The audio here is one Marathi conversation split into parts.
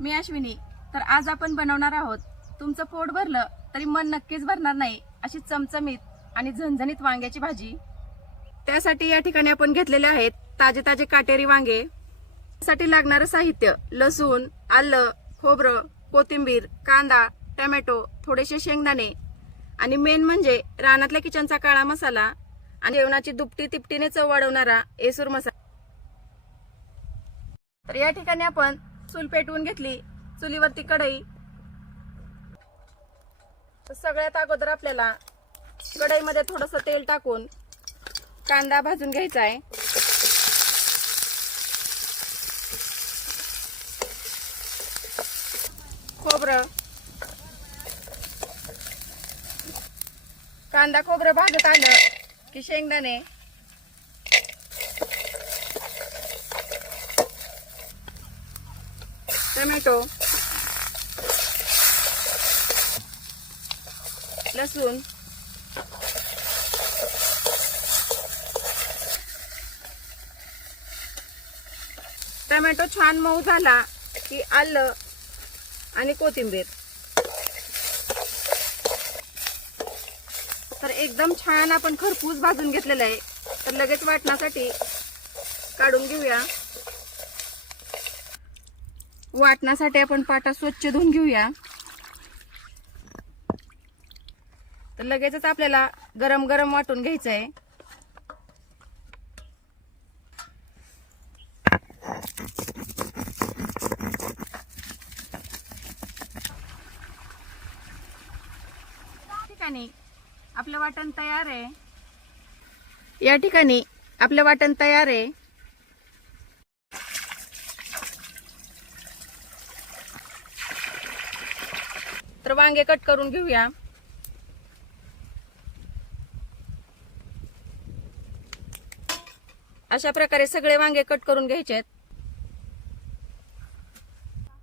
मी अश्विनी. तर आज आपण बनवणार आहोत तुमचं पोट भरलं तरी मन नक्कीच भरणार नाही अशी चमचमीत आणि झणझणीत वांग्याची भाजी. त्यासाठी या ठिकाणी आपण घेतलेले आहेत ताजे ताजे काटेरी वांगे. साठी लागणारं साहित्य लसूण आलं खोबरं कोथिंबीर कांदा टोमॅटो थोडेसे शेंगदाणे. आणि मेन म्हणजे रानातल्या किचनचा काळा मसाला आणि जेवणाची दुपटी तिपटीने चव वाढवणारा एसूर मसाला. तर या ठिकाणी आपण चूल पेटवून घेतली चुलीवरती कढई. तर सगळ्यात अगोदर आपल्याला कढईमध्ये थोडस तेल टाकून कांदा भाजून घ्यायचा आहे. खोबरं. कांदा खोबरं भाजत आलं की शेंगदाणे टोमॅटो लसूण टोमॅटो छान मऊ झाला की आलं आणि कोथिंबीर. तर एकदम छान आपण खरपूस भाजून घेतलेलं आहे. तर लगेच वाटण्यासाठी काढून घेऊया. वाटण्यासाठी आपण पाटा स्वच्छ धुवून घेऊया. तर लगेचच आपल्याला गरम गरम वाटून घ्यायचं आहे ठिकाणी आपलं वाटण तयार आहे. या ठिकाणी आपलं वाटण तयार आहे. तर वांगे कट करून घेऊया. अशा प्रकारे सगळे वांगे कट करून घ्यायचे आहेत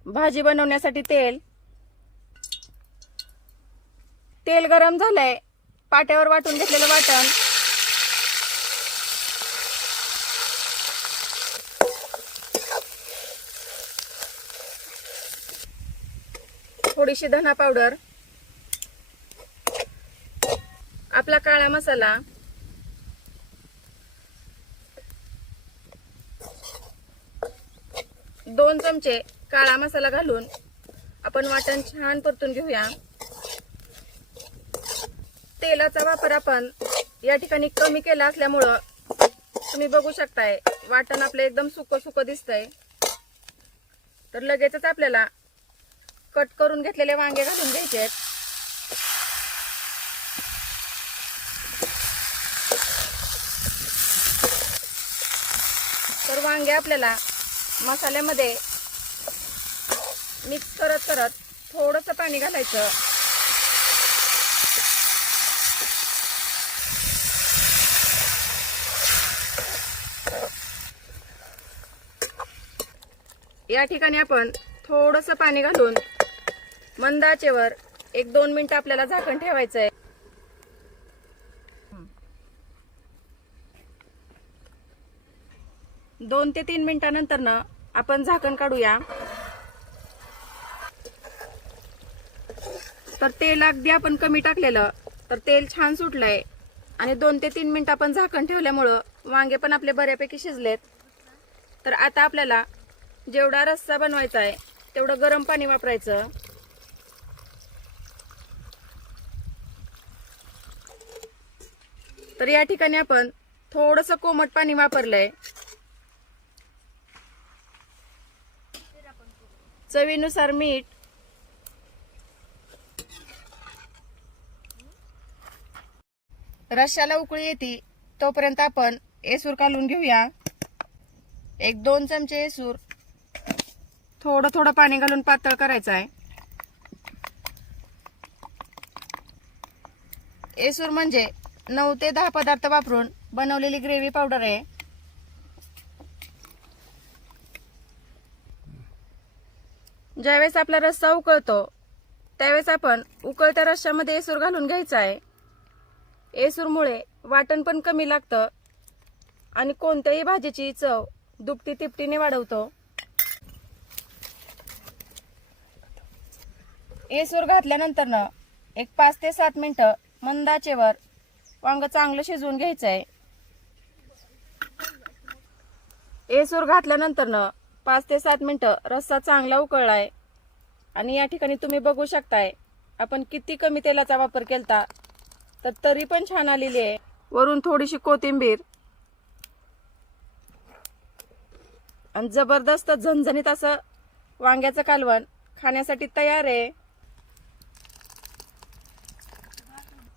भाजी बनवण्यासाठी तेल. तेल गरम झालंय. पाट्यावर वाटून घेतलेलं वाटण. थोडीशी धना पावडर आपला काळा मसाला दोन चमचे काळा मसाला घालून आपण वाटण छान परतून घेऊया. तेलाचा वापर आपण या ठिकाणी कमी केला असल्यामुळं तुम्ही बघू शकताय वाटण आपलं एकदम सुकं सुकं दिसतंय. तर लगेचच आपल्याला कट करून घेतलेले वांगे घालून घ्यायचे आहेत. तर वांगे आपल्याला मसाल्यामध्ये मिक्स करत करत थोडंसं पाणी घालायचं. या ठिकाणी आपण थोडंसं पाणी घालून मंदाचेवर एक दोन मिनिट आपल्याला झाकण ठेवायचं आहे दोन ते तीन मिनिटानंतर ना आपण झाकण काढूया. तर तेल अगदी आपण कमी टाकलेलं तर तेल छान सुटलंय. आणि दोन ते तीन मिनिटं आपण झाकण ठेवल्यामुळं वांगे पण आपले बऱ्यापैकी शिजलेत. तर आता आपल्याला जेवढा रस्सा बनवायचा आहे तेवढं गरम पाणी वापरायचं. तर या ठिकाणी आपण थोडस कोमट पाणी वापरलंय. चवीनुसार मीठ. रश्याला उकळी येते तोपर्यंत आपण एसूर कालून घेऊया. एक दोन चमचे एसूर थोडं थोडं पाणी घालून पातळ करायचं आहे एसूर म्हणजे नऊ ते दहा पदार्थ वापरून बनवलेली ग्रेव्ही पावडर आहे. ज्यावेळेस आपला रस्सा उकळतो त्यावेळेस आपण उकळत्या रश्श्यामध्ये एसूर घालून घ्यायचा आहे. एसूरमुळे वाटण पण कमी लागतं आणि कोणत्याही भाजीची चव दुपटी तिपटीने वाढवतो. एसूर घातल्यानंतर एक पाच ते सात मिनटं मंदाचेवर वांग चांगलं शिजवून घ्यायचं आहे एसूर घातल्यानंतर न पाच ते सात मिनटं रस्सा चांगला उकळलाय. आणि या ठिकाणी तुम्ही बघू शकताय आपण किती कमी तेलाचा वापर केलता तर तरी पण छान आलेली आहे. वरून थोडीशी कोथिंबीर. आणि जबरदस्त झणझणीत असं वांग्याचं कालवण खाण्यासाठी तयार आहे.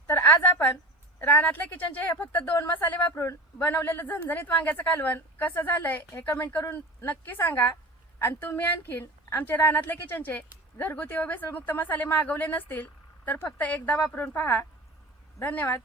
तर आज आपण रानातल्या किचनचे हे फक्त दोन मसाले वापरून बनवलेलं झणझणीत वांग्याचं कालवण कसं झालंय हे कमेंट करून नक्की सांगा. आणि तुम्ही आणखीन आमचे रानातल्या किचनचे घरगुती व भेसळमुक्त मसाले मागवले नसतील तर फक्त एकदा वापरून पहा. धन्यवाद.